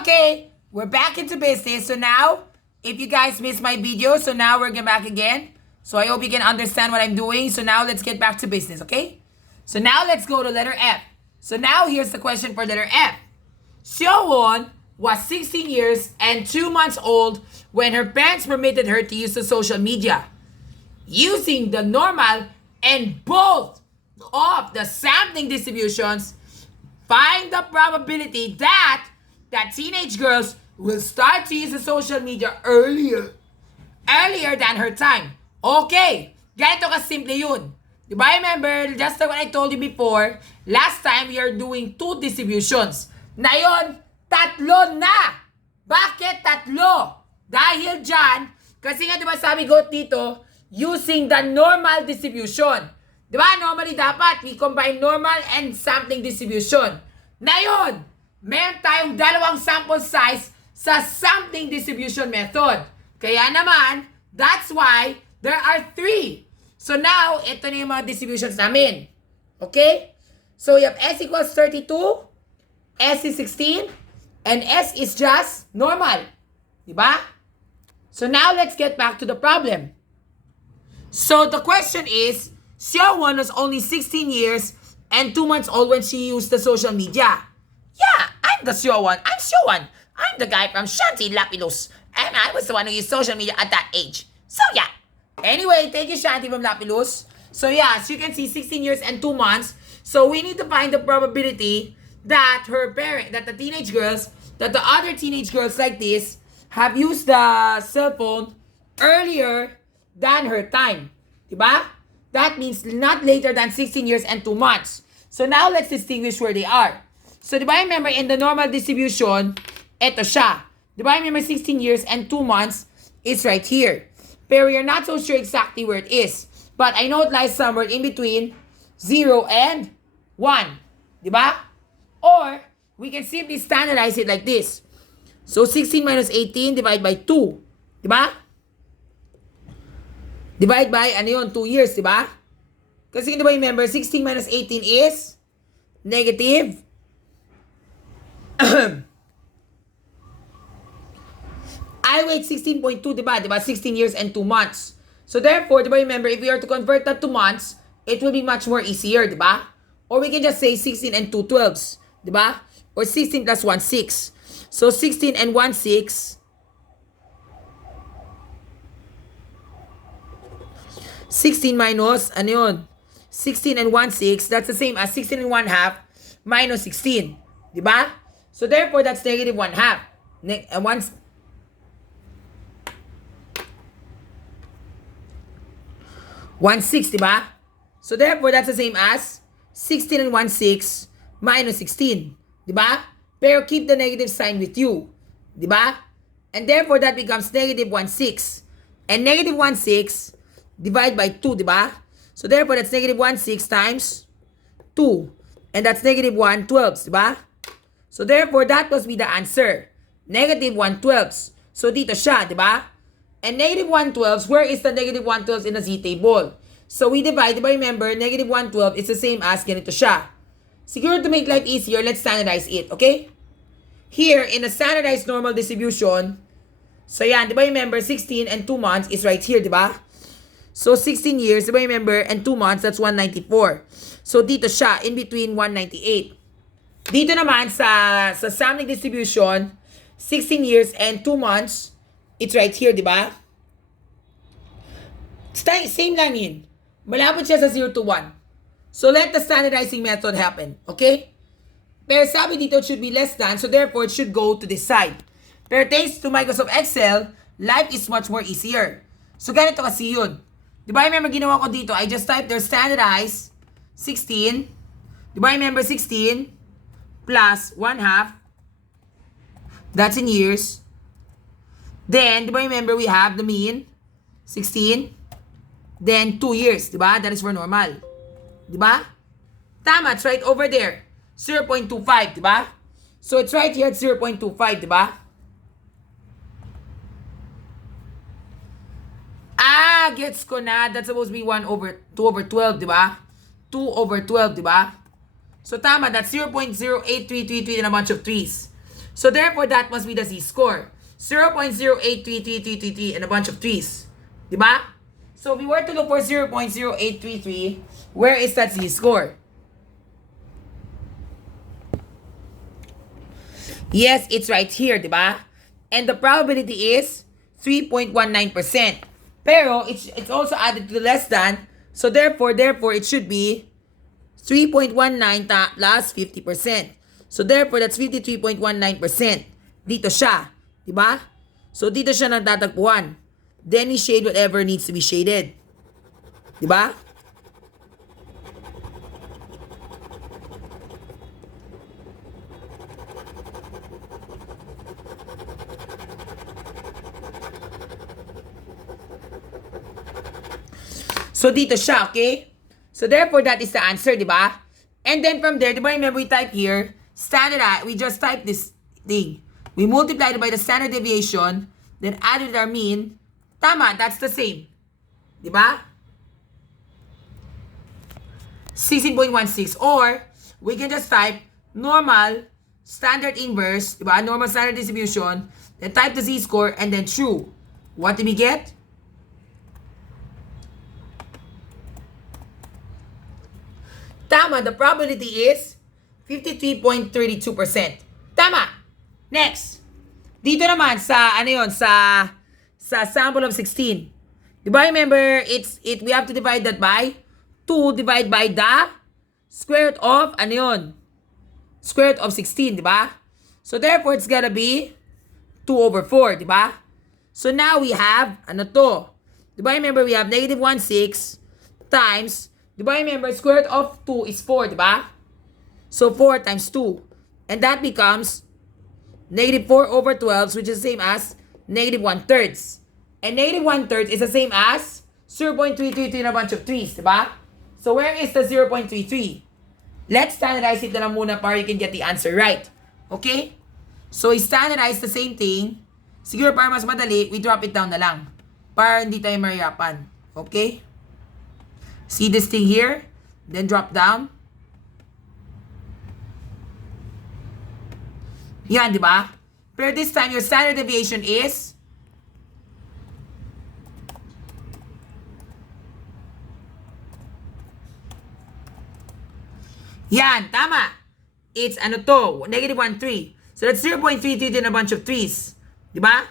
Okay, we're back into business. So now, if you guys missed my video, so now we're getting back again. So I hope you can understand what I'm doing. So now let's get back to business, okay? So now let's go to letter F. So now here's the question for letter F. Seowon was 16 years and 2 months old when her parents permitted her to use the social media. Using the normal and both of the sampling distributions, find the probability that teenage girls will start to use the social media earlier than her time. Okay, ganito kasimple yun. Diba, remember, just like what I told you before, last time we are doing 2 distributions. Ngayon, 3 na! Bakit 3? Dahil dyan, kasi nga diba sabi ko dito, using the normal distribution. Diba, normally dapat we combine normal and sampling distribution. Ngayon, meron tayong 2 sample size sa sampling distribution method. Kaya naman, that's why there are 3. So now, ito na yung mga distributions namin. Okay? So we have S equals 32, S is 16, and S is just normal. Diba? So now, let's get back to the problem. So the question is, Seowon was only 16 years and 2 months old when she used the social media. Yeah, I'm the Seowon. I'm Seowon. I'm the guy from Shanti Lapilus. And I was the one who used social media at that age. So yeah. Anyway, thank you, Shanti from Lapilus. So yeah, as you can see, 16 years and 2 months. So we need to find the probability that the other teenage girls like this have used the cell phone earlier than her time. Diba? That means not later than 16 years and 2 months. So now let's distinguish where they are. So diba, remember in the normal distribution, eto siya. Diba, remember 16 years and 2 months is right here. Pero you're not so sure exactly where it is. But I know it lies somewhere in between 0 and 1. Diba? Or, we can simply standardize it like this. So, 16 minus 18 divided by 2. Diba? Divide by, 2 years, diba? Kasi diba, remember, 16 minus 18 is negative. I weighed 16.2, diba? 16 years and 2 months. So therefore, diba, remember, if we are to convert that to months, it will be much more easier, diba? Or we can just say 16 and 2 12s, diba? Or 16 plus 1 6. So 16 and 1 6. 16 minus, 16 and 1 6, that's the same as 16 and 1 half minus 16. Diba? So therefore, that's negative 1 half. 1 6, diba? So therefore, that's the same as 16 and 1 6 minus 16. Diba? Pero keep the negative sign with you. Diba? And therefore, that becomes negative 1 6. And negative 1 6 divide by 2, diba? So therefore, that's negative 1 6 times 2. And that's negative 1 12, diba? So therefore, that must be the answer. Negative 1 12. So dito siya, diba? And negative 1 12, where is the negative 1 12 in the Z table? So we divide, diba, remember, negative 1 12 is the same as ganito siya. Siguro to make life easier, let's standardize it, okay? Here, in a standardized normal distribution, so yan, diba, remember, 16 and 2 months is right here, diba? So 16 years, diba, remember, and 2 months, that's 194. So dito siya, in between 198. Dito naman, sa sampling distribution, 16 years and 2 months, it's right here, di ba? Same lang yun. Malapit siya sa 0 to 1. So, let the standardizing method happen. Okay? Pero sabi dito, it should be less than. So, therefore, it should go to this side. Pero thanks to Microsoft Excel, life is much more easier. So, ganito kasi yun. Di ba, remember, ginawa ko dito, I just typed their standardized 16. Di ba, remember, 16 plus 1 half. That's in years. Then, di ba, remember, we have the mean, 16. Then, 2 years, di ba? That is for normal. Di ba? Tama, it's right over there. 0.25, di ba? So, it's right here at 0.25, di ba? Gets ko na. That's supposed to be 2 over 12, di ba? 2 over 12, di ba? So, tama, that's 0.08333 and a bunch of 3s. So therefore, that must be the z-score. 0.083333 and a bunch of 3's. Diba? So if we were to look for 0.0833, where is that z-score? Yes, it's right here, diba? And the probability is 3.19%. Pero it's also added to the less than, so therefore it should be 3.19 plus 50%. So therefore, that's 53.19%. Dito siya, diba? So dito siya nagtatagpuan. Then we shade whatever needs to be shaded. Diba? So, dito siya, okay? So, therefore, that is the answer, di ba? And then, from there, di ba, remember, we type here, we just type this thing. We multiply it by the standard deviation, then add it with our mean. Tama, that's the same. Di ba? 16.16. Or, we can just type normal, standard inverse, di ba? Normal standard distribution, then type the z-score, and then true. What did we get? Tama, the probability is 53.32%. Tama. Next. Dito naman sa sample of 16. Diba, remember, we have to divide that by 2 divided by the square root of, square root of 16, diba? So therefore, it's gonna be 2 over 4, diba? So now we have, Diba, remember, we have negative 1/6 times, diba, remember, square root of 2 is 4, diba? So 4 times 2. And that becomes negative 4 over 12, which is the same as negative 1/3. And negative 1/3 is the same as 0.333 and a bunch of 3's, diba? So where is the 0.33? Let's standardize it na lang muna para you can get the answer right. Okay? So, i-standardize the same thing. Siguro para mas madali, we drop it down na lang. Para hindi tayo mahirapan. Okay? See this thing here? Then drop down. Yan, di ba? Pero this time, your standard deviation is yan, tama. It's negative 1/3. So that's 0.33 and a bunch of 3's. Di ba?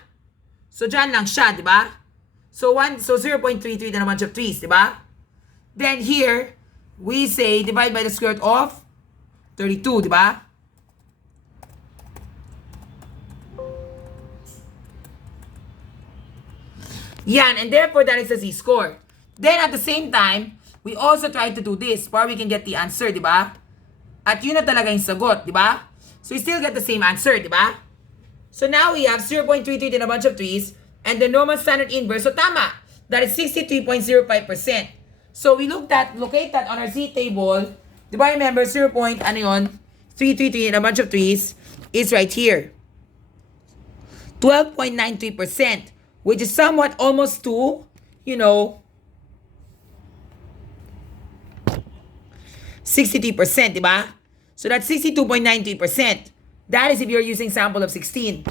So dyan lang siya, di ba? So 0.33 and a bunch of 3's, di ba? Then here, we say divide by the square root of 32, di ba? Yan, and therefore that is the z-score. Then at the same time, we also try to do this para we can get the answer, di ba? At yun na talaga yung sagot, di ba? So we still get the same answer, di ba? So now we have 0.33 and a bunch of 3's and the normal standard inverse. So tama, that is 63.05%. So we locate that on our Z table. Di ba, remember, 333 and a bunch of 3's is right here. 12.93%, which is somewhat almost to, 63%, di ba? So that's 62.93%. That is if you're using sample of 16.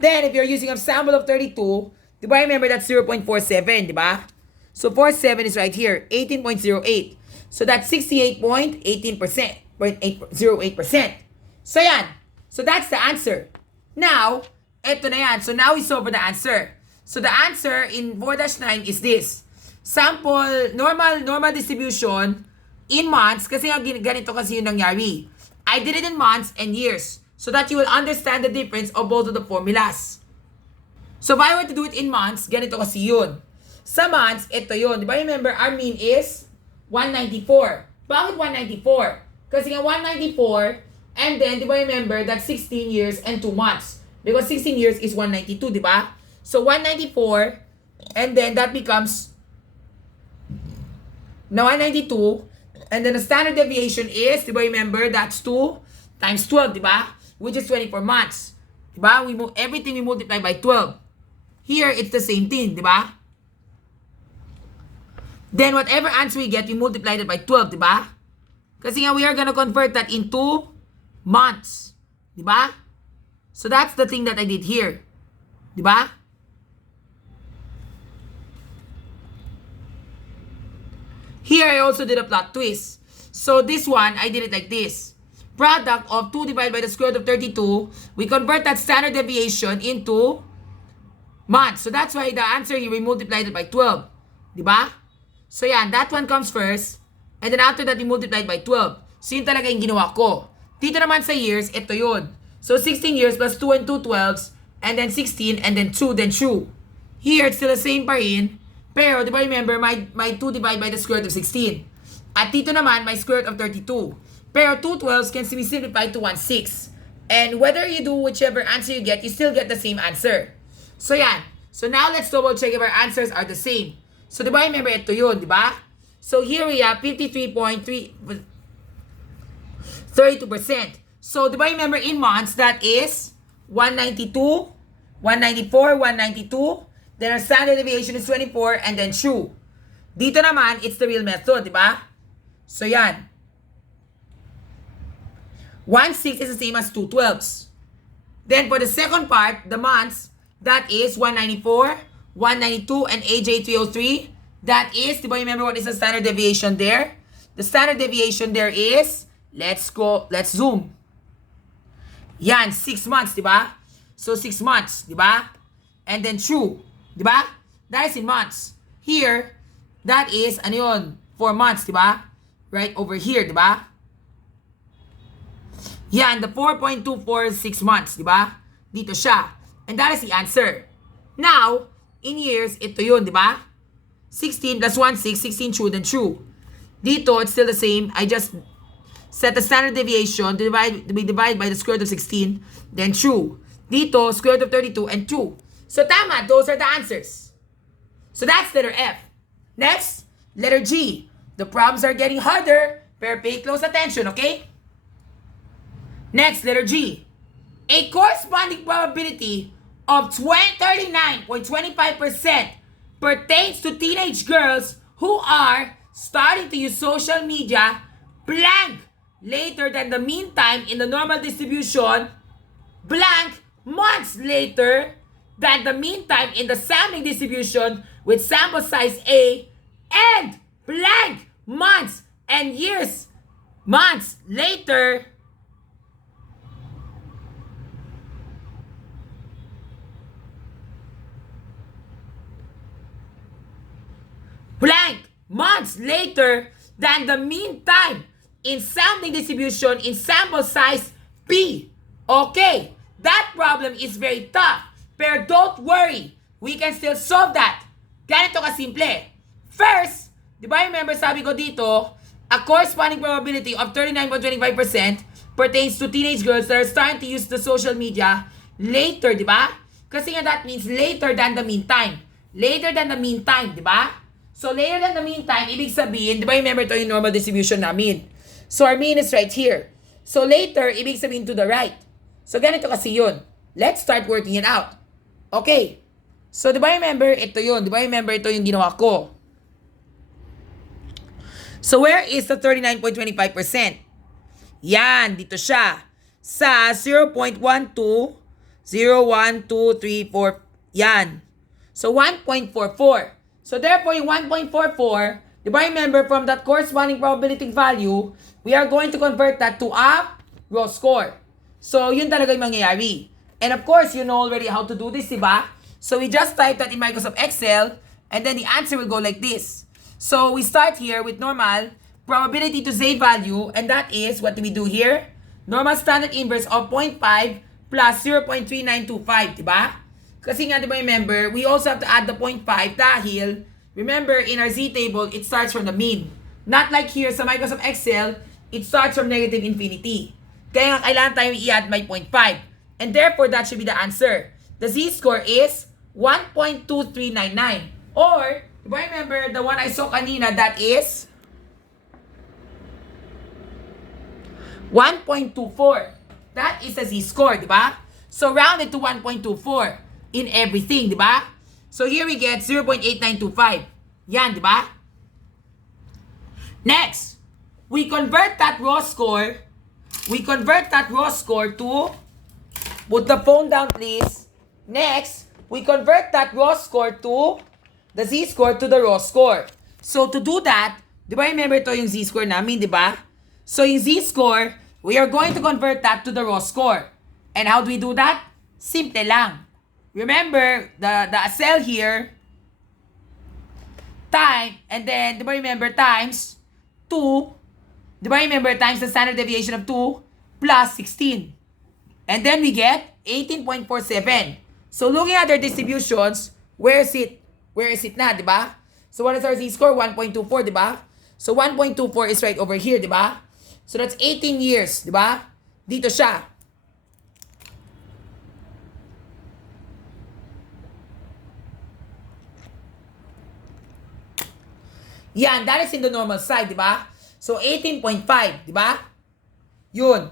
Then, if you're using a sample of 32, di ba, remember that's 0.47, di ba? So 47 is right here, 18.08. So that's 68.18%, 0.08%. So yan. So that's the answer. Now, eto na yan. So now we solve for the answer. So the answer in 4-9 is this. Sample, normal distribution in months, kasi nga ganito kasi yung nangyari. I did it in months and years so that you will understand the difference of both of the formulas. So if I were to do it in months, ganito kasi yun. Sa months, ito yun. Di ba, remember, our mean is 194. Bakit 194? Kasi nga 194, and then, di ba, remember, that's 16 years and 2 months. Because 16 years is 192, di ba? So 194, and then that becomes now 192, and then the standard deviation is, di ba, remember, that's 2 times 12, di ba? Which is 24 months. Di ba? Everything we multiply by 12. Here, it's the same thing, di ba? Then, whatever answer we get, we multiply it by 12, di ba? Kasi nga, we are gonna convert that into months. Di ba? So that's the thing that I did here. Diba? Here, I also did a plot twist. So this one, I did it like this. Product of 2 divided by the square root of 32. We convert that standard deviation into months. So that's why the answer here, we multiplied it by 12. Diba? So yan, that one comes first. And then after that, we multiplied by 12. So yun talaga yung ginawa ko. Dito naman sa years, ito yun. So 16 years plus 2 and 2 12s. And then 16 and then 2, then 2. Here, it's still the same pa rin. Pero, di ba remember, my 2 divided by the square root of 16. At dito naman, my square root of 32. Pero 2 12s can be simplified to 1 6. And whether you do whichever answer you get, you still get the same answer. So yan. So now let's double check if our answers are the same. So di ba remember, ito yun, di ba? So here we have 53.32%. So di ba remember in months, that is 192, 194, 192. Then our standard deviation is 24 and then 2. Dito naman, it's the real method, di ba? So yan. 1 6 is the same as 2 12s. Then for the second part, the months, that is 194, 192, and AJ 303. That is, do you remember what is the standard deviation there? The standard deviation there is, let's zoom. Yan, 6 months, di ba? So 6 months, di ba? And then 2, di ba? That is in months. Here, that is, ano yun? 4 months, di ba? Right over here, di ba? Yan, the 4.246 months, di ba? Dito siya. And that is the answer. Now, in years, ito yun, di ba? 16 plus 1, 6, 16 true, then true. Dito, it's still the same. I just set the standard deviation to be divided by the square root of 16, then true. Dito, square root of 32, and 2. So, tama. Those are the answers. So, that's letter F. Next, letter G. The problems are getting harder, but pay close attention, okay? Next, letter G. A corresponding probability of 39.25% pertains to teenage girls who are starting to use social media blank later than the mean time in the normal distribution blank months later than the mean time in the sampling distribution with sample size A and blank months and years months later blank months later than the mean time in sampling distribution in sample size P. Okay, that problem is very tough. Pero don't worry, we can still solve that. Ganito kasimple. First, di ba remember sabi ko dito, a corresponding probability of 39.25% pertains to teenage girls that are starting to use the social media later, di ba? Kasi nga that means later than the mean time. Later than the mean time, di ba? So, later than the mean time, ibig sabihin, di ba remember ito yung normal distribution namin? So, our mean is right here. So, later, ibig sabihin to the right. So, ganito kasi yun. Let's start working it out. Okay. So, di ba remember, ito yun. Di ba remember, ito yung ginawa ko. So, where is the 39.25%? Yan, dito siya. Sa 0.12, 0, 1, 2, 3, 4, yan. So, 1.44. So, therefore, yung 1.44, di ba remember, from that corresponding probability value, we are going to convert that to a raw score. So, yun talaga yung mangyayari. And of course, you know already how to do this, di ba? So, we just type that in Microsoft Excel, and then the answer will go like this. So, we start here with normal probability to Z value, and that is, what do we do here? Normal standard inverse of 0.5 plus 0.3925, di ba? Kasi nga, di ba remember, we also have to add the 0.5 dahil, remember, in our Z table, it starts from the mean. Not like here sa Microsoft Excel, it starts from negative infinity. Kaya nga, kailangan tayo i-add my 0.5. And therefore, that should be the answer. The Z score is 1.2399. Or, di ba remember, the one I saw kanina, that is 1.24. That is the Z score, di ba? So, round it to 1.24. In everything, di ba? So, here we get 0.8925. Yan, di ba? Next, we convert that raw score to Put the phone down, please. Next, we convert that raw score to the z-score to the raw score. So to do that, di ba remember ito yung z-score namin, di ba? So yung z-score, we are going to convert that to the raw score. And how do we do that? Simple lang. Remember, the cell here, time, and then, di ba remember, times 2, di ba remember, times the standard deviation of 2 plus 16. And then we get 18.47. So looking at their distributions, where is it? Where is it na, di ba? So what is our z-score? 1.24, di ba? So 1.24 is right over here, di ba? So that's 18 years, di ba? Dito siya. Yan, that is in the normal side, di ba? So 18.5, di ba? Yun.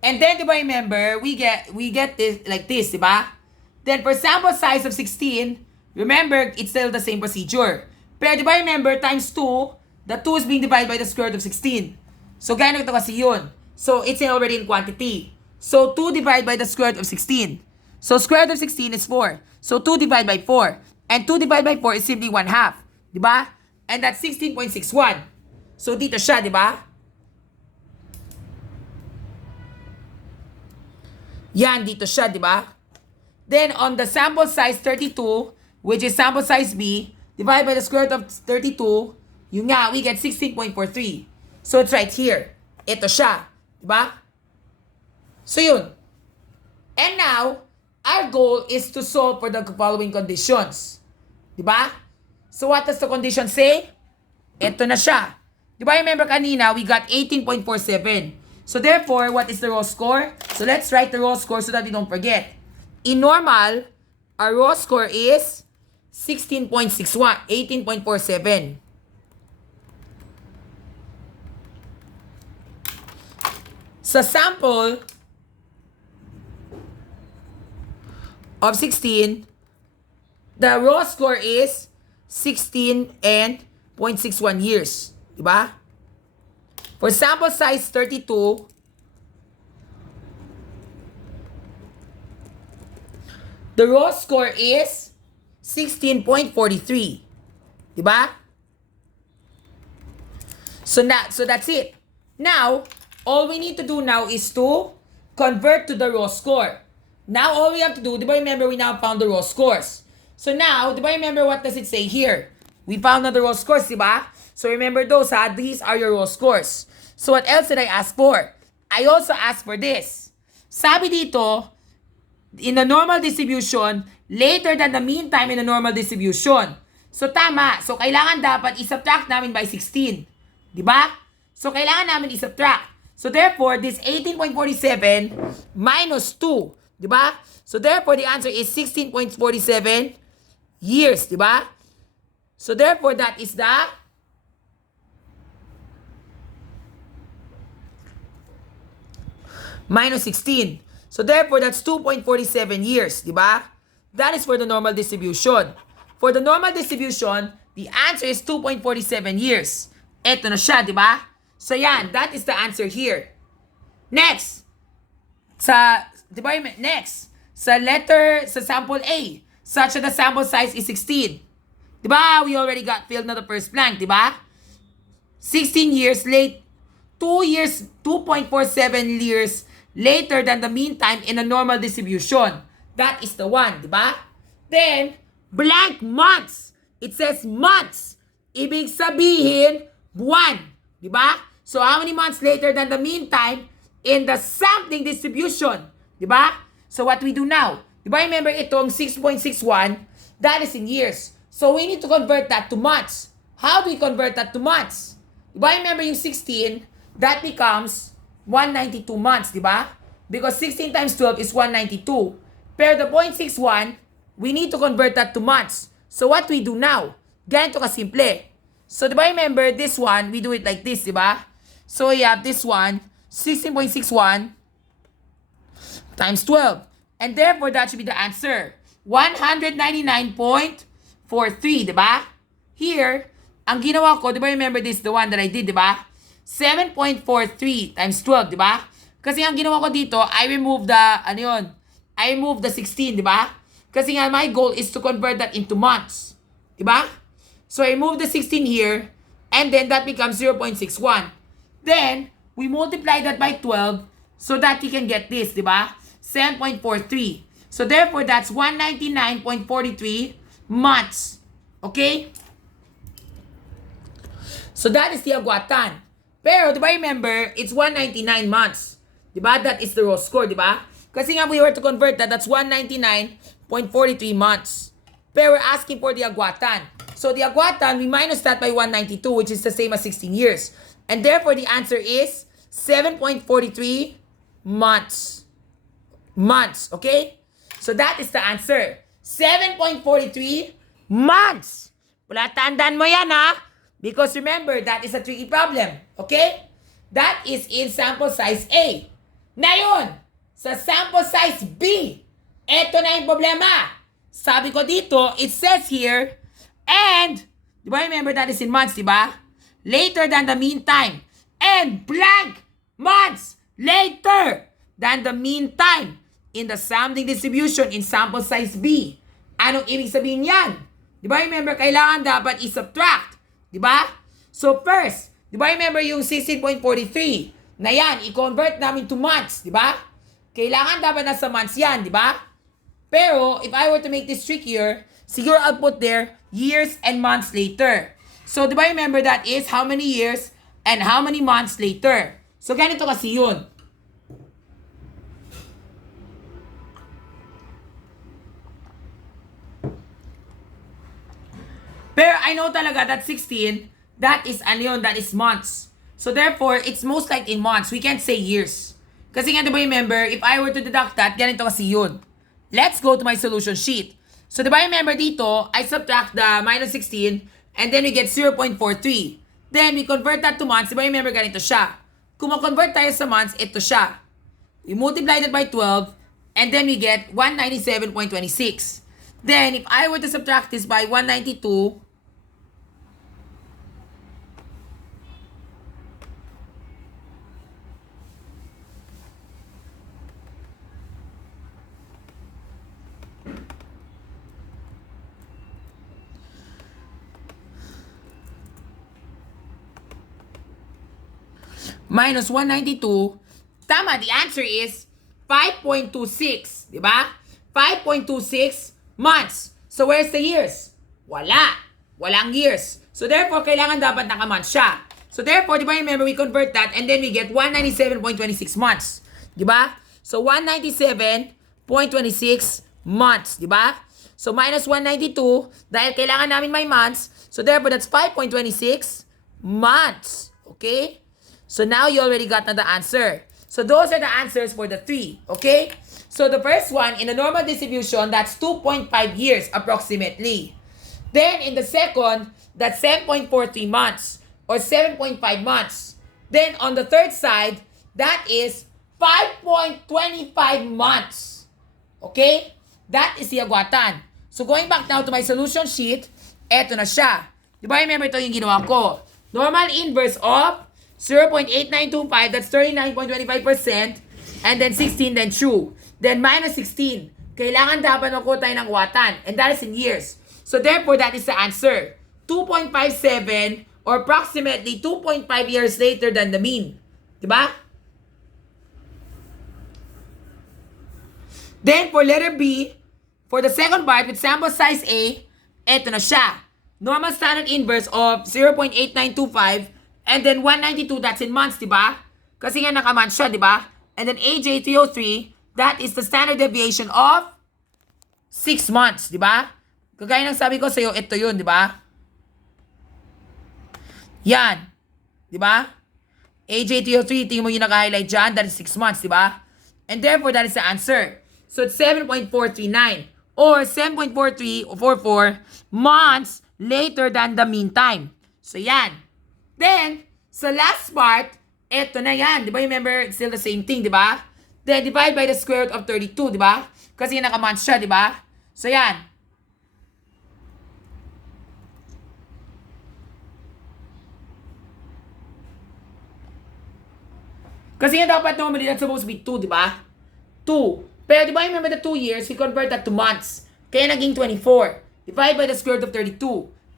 And then, di ba remember, we get this like this, di ba? Then for sample size of 16, remember, it's still the same procedure. Pero di ba remember, times 2, the 2 is being divided by the square root of 16. So gano'n ito kasi yun. So it's already in quantity. So 2 divided by the square root of 16. So square root of 16 is 4. So 2 divided by 4. And 2 divided by 4 is simply 1/2. Di ba? And that's 16.61. So dito siya, di ba? Yan, dito siya, di ba? Then, on the sample size 32, which is sample size B, divided by the square root of 32, yun nga, we get 16.43. So, it's right here. Ito siya. Di ba? So, yun. And now, our goal is to solve for the following conditions. Di ba? So, what does the condition say? Ito na siya. Di ba, remember kanina, we got 18.47. So, therefore, what is the raw score? So, let's write the raw score so that we don't forget. In normal, our raw score is 16.61, 18.47. Sa sample of 16, the raw score is 16.61 years. Diba? For sample size 32, the raw score is 16.43. Diba? So that's it. Now, all we need to do now is to convert to the raw score. Now, all we have to do, diba remember we now found the raw scores. So now, diba remember what does it say here? We found the raw scores, diba? So remember those, ha? These are your raw scores. So what else did I ask for? I also asked for this. Sabi dito, in the normal distribution, later than the mean time in the normal distribution. So tama. So kailangan dapat i-subtract namin by 16. Diba? So kailangan namin i-subtract. So therefore, this 18.47 minus 2. Diba? So therefore, the answer is 16.47 years. Diba? So therefore, that is the minus 16. So therefore, that's 2.47 years, di ba? That is for the normal distribution. For the normal distribution, the answer is 2.47 years. Ito na siya, di ba? So yan, that is the answer here. Next, next, sa sample A, such that the sample size is 16. Di ba? We already got filled na the first blank, di ba? 16 years late, 2.47 years later than the mean time in a normal distribution. That is the one, di ba? Then, blank months. It says months. Ibig sabihin, buwan. Di ba? So, how many months later than the mean time in the sampling distribution? Di ba? So, what we do now? Di ba, remember itong 6.61? That is in years. So, we need to convert that to months. How do we convert that to months? Di ba, remember yung 16? That becomes 192 months, di ba? Because 16 times 12 is 192. Pero the 0.61, we need to convert that to months. So what we do now? Ganito kasimple. So di ba remember this one, we do it like this, di ba? So we have this one, 16.61 times 12. And therefore, that should be the answer. 199.43, di ba? Here, ang ginawa ko, di ba remember this, the one that I did, di ba? 7.43 times 12, di ba? Kasi ang ginawa ko dito, I remove the, I remove the 16, di ba? Kasi nga, my goal is to convert that into months. Di ba? So, I remove the 16 here, and then that becomes 0.61. Then, we multiply that by 12 so that you can get this, di ba? 7.43. So, therefore, that's 199.43 months. Okay? So, that is the agwatan. Pero, di ba remember, it's 199 months. Di ba? That is the raw score, di ba? Kasi nga, we were to convert that, that's 199.43 months. Pero, we're asking for the agwatan. So, the agwatan, we minus that by 192, which is the same as 16 years. And therefore, the answer is 7.43 months. Months, okay? So, that is the answer. 7.43 months. Wala, tandaan mo yan, ha? Because remember, that is a tricky problem. Okay? That is in sample size A. Ngayon, sa sample size B, eto na yung problema. Sabi ko dito, it says here, and, di ba remember that is in months, di ba? Later than the mean time. And blank months later than the mean time in the sampling distribution in sample size B. Anong ibig sabihin yan? Di ba remember, kailangan dapat i-subtract. Di ba? So first, di ba remember yung 16.43 na yan, i-convert namin to months, di ba? Kailangan dapat nasa months yan, di ba? Pero, if I were to make this trickier, siguro I'll put there years and months later. So, di ba remember that is how many years and how many months later? So, ganito kasi yun. Pero I know talaga that 16, that is ano yun, that is months. So therefore, it's most likely in months. We can't say years. Kasi nga, diba remember, if I were to deduct that, ganito kasi yun. Let's go to my solution sheet. So diba remember dito, I subtract the minus 16, and then we get 0.43. Then we convert that to months. Diba remember, ganito siya. Kung ma-convert tayo sa months, ito siya. We multiply that by 12, and then we get 197.26. Then, if I were to subtract this by 192, minus 192, tama, the answer is 5.26, di ba? 5.26 months. So, where's the years? Wala. Walang years. So, therefore, kailangan dapat naka-months siya. So, therefore, di ba remember, we convert that and then we get 197.26 months. Di ba? So, 197.26 months. Di ba? So, minus 192, dahil kailangan namin may months. So, therefore, that's 5.26 months. Okay? So, now you already got the answer. So, those are the answers for the 3. Okay? So, the first one, in a normal distribution, that's 2.5 years approximately. Then, in the second, that's 7.43 months or 7.5 months. Then, on the third side, that is 5.25 months. Okay? That is the agwatan. So, going back now to my solution sheet, eto na siya. Di ba, remember ito yung ginawa ko? Normal inverse of 0.8925, that's 39.25%, and then 16, then true. Then minus 16. Kailangan dapat makuha tayo ng watan, and that is in years. So therefore, that is the answer. 2.57 or approximately 2.5 years later than the mean. Diba? Then for letter B, for the second part with sample size A, eto na siya. Normal standard inverse of 0.8925, and then 192, that's in months, diba? Kasi nga naka-months siya, diba? And then AJ303, that is the standard deviation of 6 months, diba? Kagaya ng sabi ko sa'yo, ito yun, diba? Yan. Diba? AJ303, tingin mo yung naka-highlight dyan, that is 6 months, diba? And therefore, that is the answer. So, it's 7.439 or 7.43 or 44 months later than the mean time. So, yan. Then, sa last part, eto na yan. Di ba? Remember, it's still the same thing, di ba? Then, divide by the square root of 32, di ba? Kasi naka-months siya, di ba? So, yan. Kasi yan dapat normally that's supposed to be 2, di ba? 2 Pero di ba remember the 2 years, we convert that to months. Kaya naging 24. Divide by the square root of 32.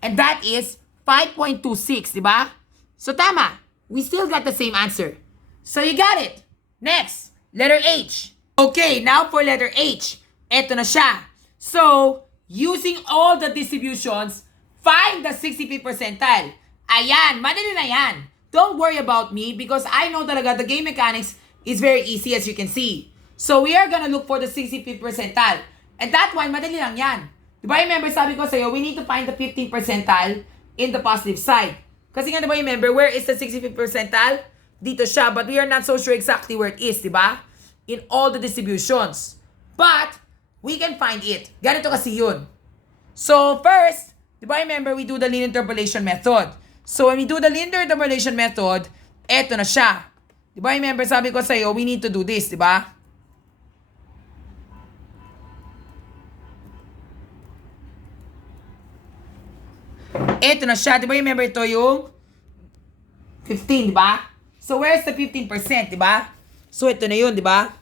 And that is 5.26, di ba? So tama. We still got the same answer. So you got it. Next, letter H. Okay, now for letter H. Eto na siya. So, using all the distributions, find the 65th percentile. Ayan, madali na yan. Don't worry about me because I know talaga the game mechanics is very easy as you can see. So, we are gonna look for the 65th percentile. And that one, madali lang yan. Diba remember, sabi ko sa'yo, we need to find the 15th percentile in the positive side. Kasi nga diba remember, where is the 65th percentile? Dito siya, but we are not so sure exactly where it is, diba? In all the distributions. But, we can find it. Ganito kasi yun. So, first, diba remember, we do the linear interpolation method. So, when we do the linear interpolation method, eto na siya. Diba remember, sabi ko sa'yo, we need to do this, diba? Eto na siya. Diba remember, ito yung 15, diba? So, where's the 15%, diba? So, ito na yun, diba?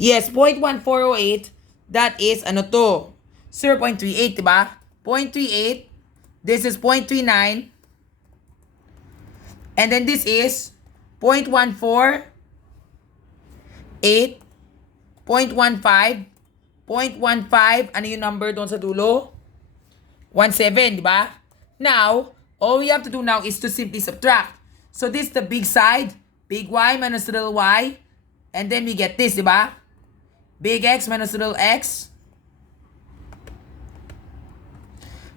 Yes, 0.1408. That is, ano to? 0.38, diba? 0.38. This is 0.39. And then this is 0.148. 0.15. 0.15. Ano yung number doon sa dulo? 17, diba? Now, all we have to do now is to simply subtract. So, this is the big side. Big Y minus little y. And then we get this, diba? Big X minus little x.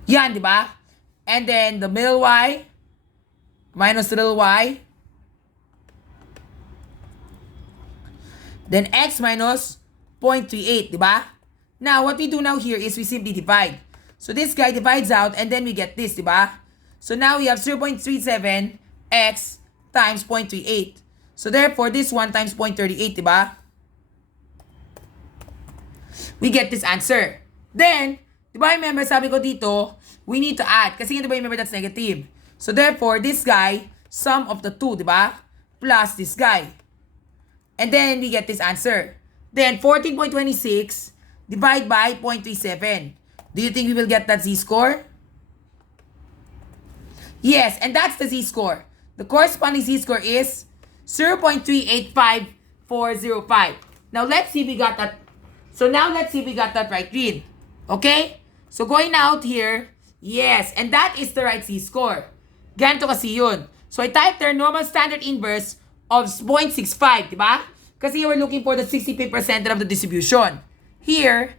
Yan, diba? And then the middle y minus little y. Then x minus 0.38, diba? Now, what we do now here is we simply divide. So, this guy divides out and then we get this, diba? So, now we have 0.37 x times 0.38. So, therefore, this one times 0.38, diba? We get this answer. Then, diba remember, sabi ko dito, we need to add. Kasi diba remember, that's negative. So, therefore, this guy, sum of the two, diba? Plus this guy. And then, we get this answer. Then, 14.26 divide by 0.37. Do you think we will get that z-score? Yes, and that's the z-score. The corresponding z-score is 0.385405. Now, let's see if we got that. So, now let's see if we got that right read. Okay? So, going out here, yes, and that is the right z-score. Ganito kasi yun. So, I typed there normal standard inverse of 0.65, diba? Kasi we're looking for the 65th percentile of the distribution. Here,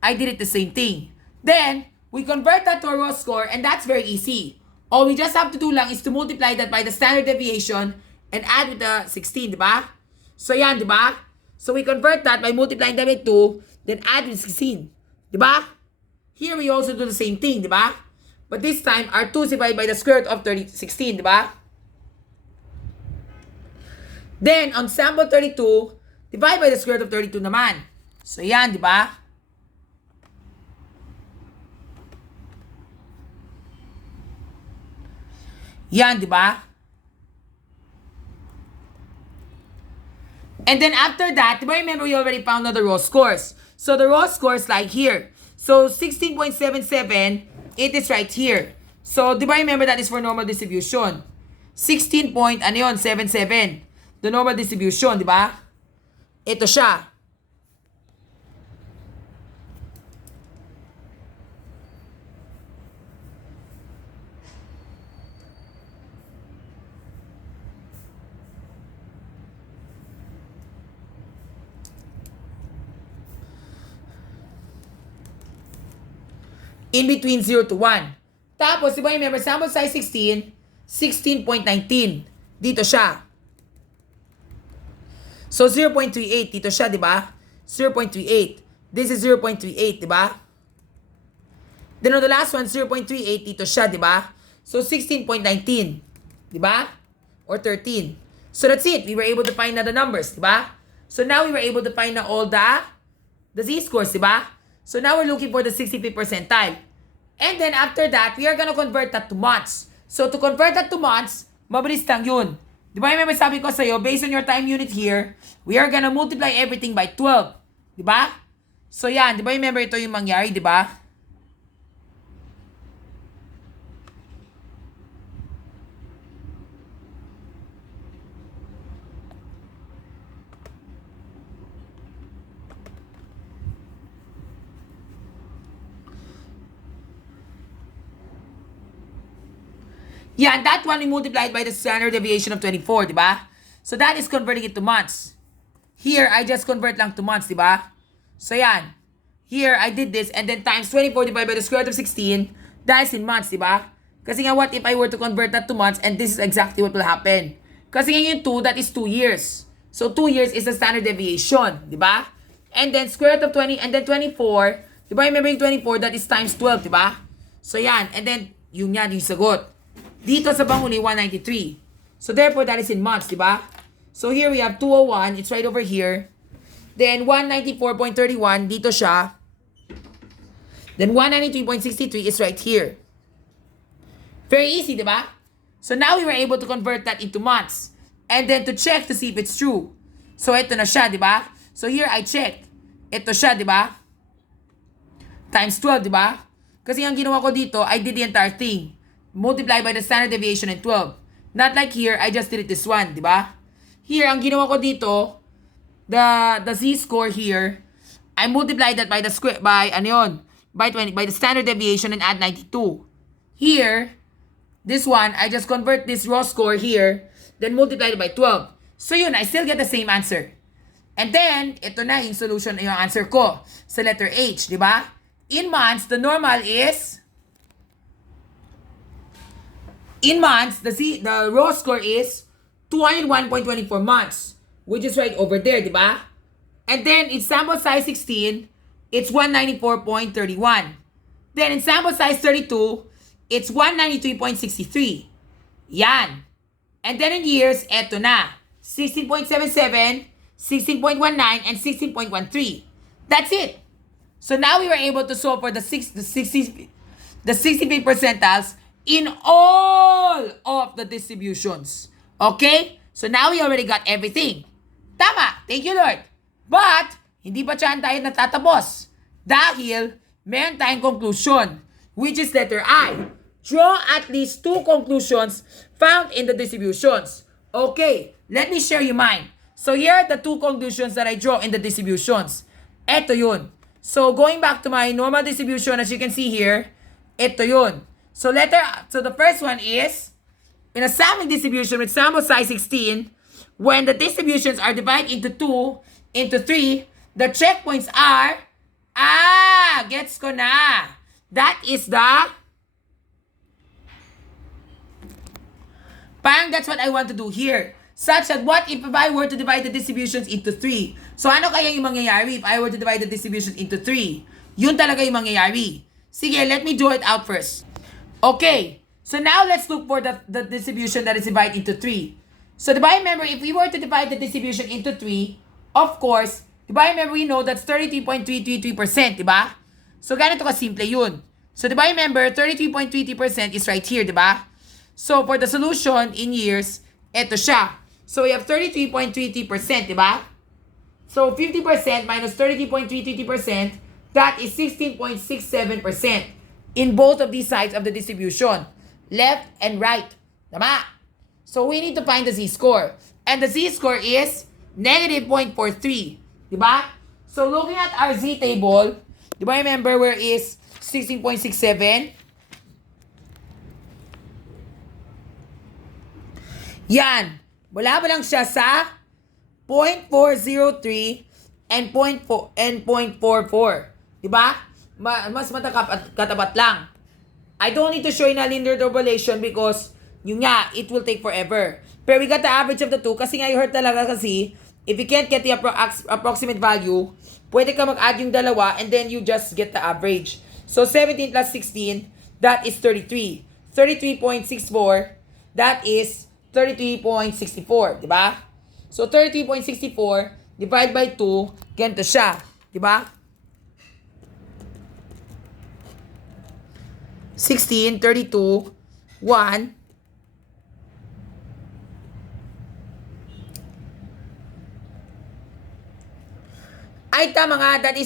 I did it the same thing. Then, we convert that to a raw score, and that's very easy. All we just have to do lang is to multiply that by the standard deviation and add with the 16, diba? So, yan, diba? So, we convert that by multiplying that by 2, then add with 16. Diba? Here, we also do the same thing, diba? But this time, our 2 is divided by the square root of 16, diba? Then, on sample 32, divide by the square root of 32 naman. So, yan, diba? Yan, diba? And then after that, diba remember we already found out the raw scores. So, the raw scores like here. So, 16.77, it is right here. So, diba remember that is for normal distribution. 16.77, the normal distribution, diba? Ito siya. In between 0 to 1. Tapos, diba remember, sample size 16, 16.19. Dito siya. So, 0.38. Dito siya, diba? 0.38. This is 0.38, diba? Then, on the last one, 0.38. Dito siya, diba? So, 16.19. Diba? Or 13. So, that's it. We were able to find na the numbers, diba? So, now we were able to find na all the z-scores, diba? So, now we're looking for the 65th percentile. And then, after that, we are gonna convert that to months. So, to convert that to months, mabilis lang yun. Di ba remember sabi ko sa'yo, based on your time unit here, we are gonna multiply everything by 12. Di ba? So yan, di ba remember ito yung mangyari, di ba? Yan, that one we multiplied by the standard deviation of 24, di ba? So that is converting it to months. Here, I just convert lang to months, di ba? So yan. Here, I did this and then times 24 divided by the square root of 16. That is in months, di ba? Kasi nga, what if I were to convert that to months and this is exactly what will happen? Kasi nga yung 2, that is 2 years. So 2 years is the standard deviation, di ba? And then square root of 20 and then 24. Di ba remember yung 24, that is times 12, di ba? So yan. And then, yun yan, yung sagot. Dito sa panghuli, 193. So therefore, that is in months, di ba? So here we have 201. It's right over here. Then 194.31. Dito siya. Then 193.63 is right here. Very easy, di ba? So now we were able to convert that into months. And then to check to see if it's true. So ito na siya, di ba? So here I check. Ito siya, di ba? Times 12, di ba? Kasi ang ginawa ko dito, I did the entire thing. Multiply by the standard deviation and 12. Not like here, I just did it this one, di ba? Here, ang ginawa ko dito, the z-score here, I multiplied that by the square, by, ano yun, by 20, by the standard deviation and add 92. Here, this one, I just convert this raw score here, then multiply it by 12. So yun, I still get the same answer. And then, ito na yung solution, yung answer ko sa letter H, di ba? In months, the normal is, in months, the raw score is 201.24 months, which is right over there, di ba? And then, in sample size 16, it's 194.31. Then, in sample size 32, it's 193.63. Yan. And then, in years, eto na. 16.77, 16.19, and 16.13. That's it. So, now we were able to solve for the 65 percentiles in all of the distributions. Okay? So now we already got everything. Tama. Thank you, Lord. But, hindi pa dyan tayo natatapos. Dahil, meron tayong conclusion, which is letter I. Draw at least 2 conclusions found in the distributions. Okay, let me share you mine. So here are the 2 conclusions that I draw in the distributions. Eto yun. So going back to my normal distribution, as you can see here, eto yun. So the first one is, in a sampling distribution with sample size 16, when the distributions are divided into 2, into 3, the checkpoints are, gets ko na. That is parang that's what I want to do here. Such that what if I were to divide the distributions into 3? So ano kaya yung mangyayari if I were to divide the distribution into 3? Yun talaga yung mangyayari. Sige, let me draw it out first. Okay, so now let's look for the distribution that is divided into 3. So diba remember, if we were to divide the distribution into 3, of course, diba remember we know that's 33.333%, diba? So ganito ka-simple yun. So diba remember, 33.33% is right here, diba? So for the solution in years, eto siya. So we have 33.33%, diba? So 50% minus 33.33%, that is 16.67%. In both of these sides of the distribution, left and right. Tama? So we need to find the z-score. And the z-score is negative 0.43. Diba? So looking at our z table, diba remember where is 16.67? Yan. Wala ba lang siya sa 0.403 and 0.44. Diba? Mas katapat lang. I don't need to show you na linear interpolation because yun nga, it will take forever. Pero we got the average of the two kasi nga you heard talaga kasi if you can't get the approximate value, pwede ka mag-add yung dalawa and then you just get the average. So 17 plus 16, that is 33. 33.64, that is 33.64, di ba? So 33.64 divided by 2, ganito siya, di ba? 16, 32, 1, Ay, tama nga. That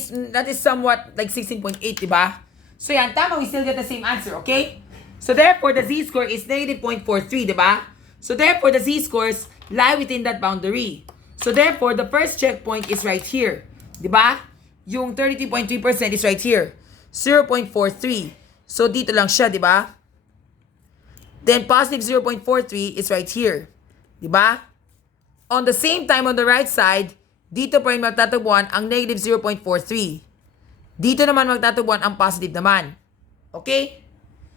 is somewhat like 16.8, diba? So yan, tama. We still get the same answer, okay? So therefore, the z-score is negative 0.43, diba? So therefore, the z-scores lie within that boundary. So therefore, the first checkpoint is right here. Diba? Yung 33.3% is right here. 0.43. So dito lang siya, diba? Then positive 0.43 is right here. Diba? On the same time, on the right side, dito pa rin magtatabuan ang negative 0.43. Dito naman magtatabuan ang positive naman. Okay?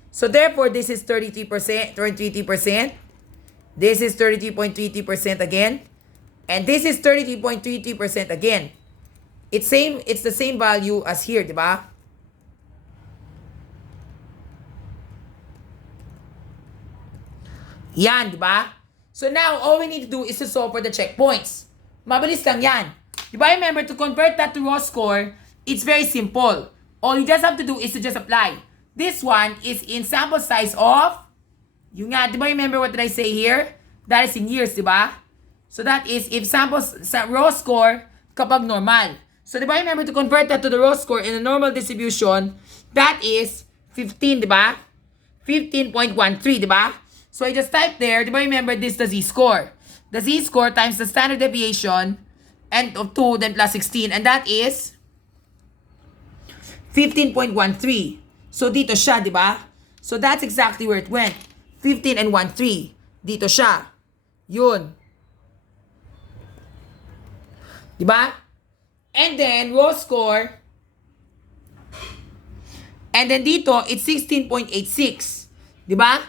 So therefore, this is 33%. This is 33.33% again. And this is 33.33% again. It's the same value as here, diba? Yan, diba? So now, all we need to do is to solve for the checkpoints. Mabilis lang yan. Diba, remember, to convert that to raw score, it's very simple. All you just have to do is to just apply. This one is in sample size of, yung nga, diba, remember what did I say here? That is in years, diba? So that is if raw score kapag normal. So diba, remember, to convert that to the raw score in a normal distribution, that is 15, diba? 15.13, diba? So I just type there, di ba, remember this, the z-score. The z-score times the standard deviation and of 2, then plus 16. And that is 15.13. So dito siya, di ba? So that's exactly where it went. 15 and 13. Dito siya. Yun. Di ba? And then, raw score. And then dito, it's 16.86. Di ba?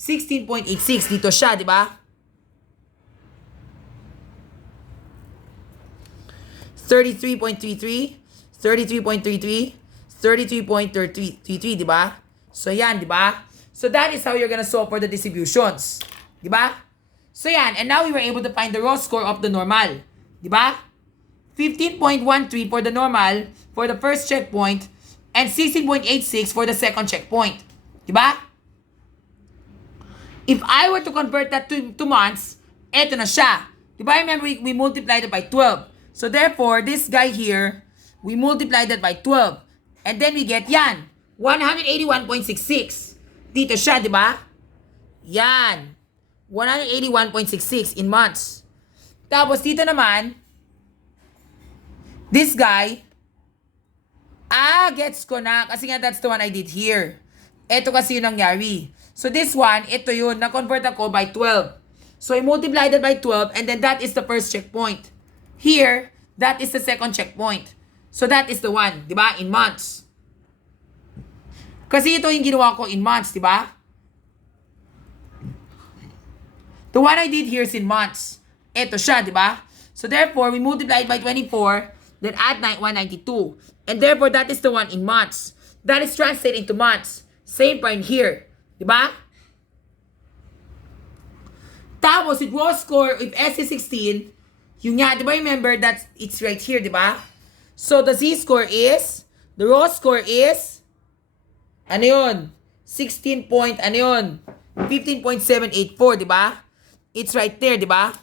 16.86 dito siya, di ba? 33.33, 33.33, 33.33, di ba? So yan, di ba? So that is how you're gonna solve for the distributions, di ba? So yan, and now we were able to find the raw score of the normal, di ba? 15.13 for the normal for the first checkpoint and 16.86 for the second checkpoint, di ba? If I were to convert that to months, eto na siya. Diba, remember, we multiplied it by 12. So therefore, this guy here, we multiplied that by 12. And then we get yan, 181.66. Dito siya, diba? Yan. 181.66 in months. Tapos dito naman, this guy, gets ko na. Kasi nga, that's the one I did here. Ito kasi yung nangyari. So this one, ito yun, na-convert ako by 12. So I multiplied it by 12 and then that is the first checkpoint. Here, that is the second checkpoint. So that is the one, di ba? In months. Kasi ito yung ginawa ko in months, di ba? The one I did here is in months. Ito siya, di ba? So therefore, we multiplied by 24, then add 192. And therefore, that is the one in months. That is translated into months. Same point here. Diba? Tapos, with raw score, if S is 16, yung nga, diba, remember that it's right here, diba? So, the z-score is, the raw score is, ano yun? 16 point, ano yun? 15.784, diba? It's right there, diba?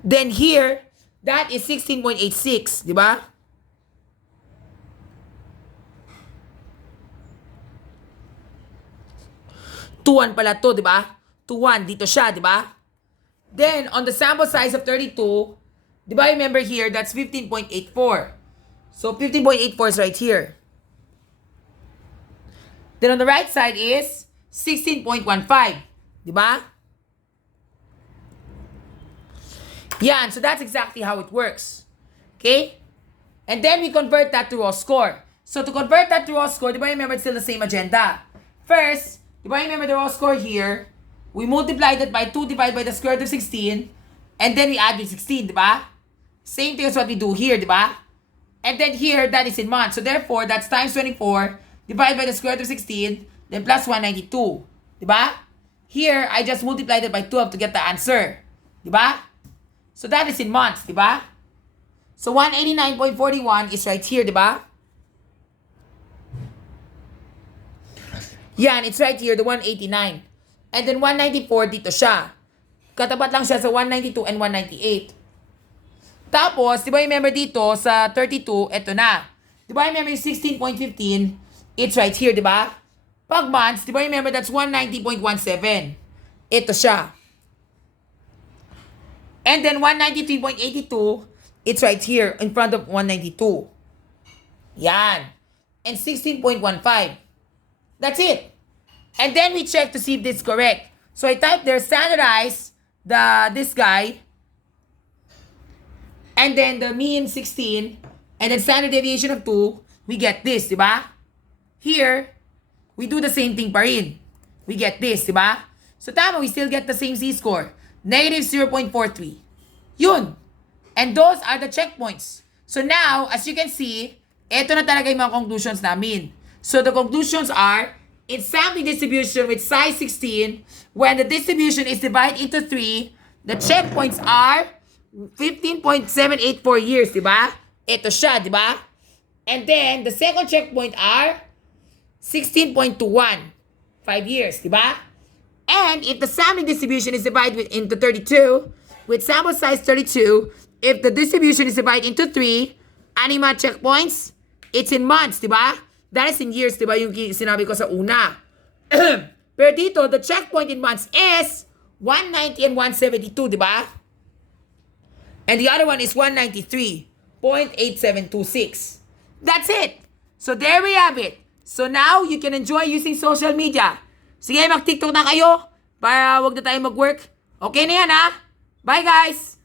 Then here, that is 16.86, diba? 2-1 pala to, di ba? 2-1, dito siya, di ba? Then, on the sample size of 32, di ba, remember here, that's 15.84. So, 15.84 is right here. Then, on the right side is 16.15. Di ba? Yan, so that's exactly how it works. Okay? And then, we convert that to raw score. So, to convert that to raw score, di ba, remember, it's still the same agenda. First, di ba, remember the raw score here? We multiplied it by 2 divided by the square root of 16. And then we add with 16, di ba? Same thing as what we do here, di ba? And then here, that is in months. So therefore, that's times 24 divided by the square root of 16. Then plus 192. Di ba? Here, I just multiplied it by 12 to get the answer. Di ba? So that is in months, di ba? So 189.41 is right here, di ba? Yan, it's right here, the 189. And then 194 dito siya. katapat lang siya sa 192 and 198. Tapos, di ba remember dito sa 32, eto na. Di ba remember yung 16.15, it's right here, di ba? Pag months, di ba remember that's 190.17. Ito siya. And then 193.82, it's right here in front of 192. Yan. And 16.15. That's it. And then we check to see if this is correct. So I type there, standardize this guy. And then the mean 16. And then standard deviation of 2. We get this, di ba? Here, we do the same thing pa rin. We get this, di ba? So tama, we still get the same z-score. Negative 0.43. Yun. And those are the checkpoints. So now, as you can see, eto na talaga yung mga conclusions namin. So the conclusions are, in sampling distribution with size 16, when the distribution is divided into 3, the checkpoints are 15.784 years, di ba? Ito siya, di ba? And then, the second checkpoint are 16.21. 5 years, di ba? And if the sampling distribution is divided into 32, with sample size 32, if the distribution is divided into 3, ano yung mga checkpoints? It's in months, di ba? That is in years, di ba? Yung sinabi ko sa una. Pero dito, the checkpoint in months is 190 and 172, di ba? And the other one is 193.8726. That's it. So there we have it. So now, you can enjoy using social media. Sige, mag-TikTok na kayo para wag na tayo mag-work. Okay na yan, ha? Bye, guys!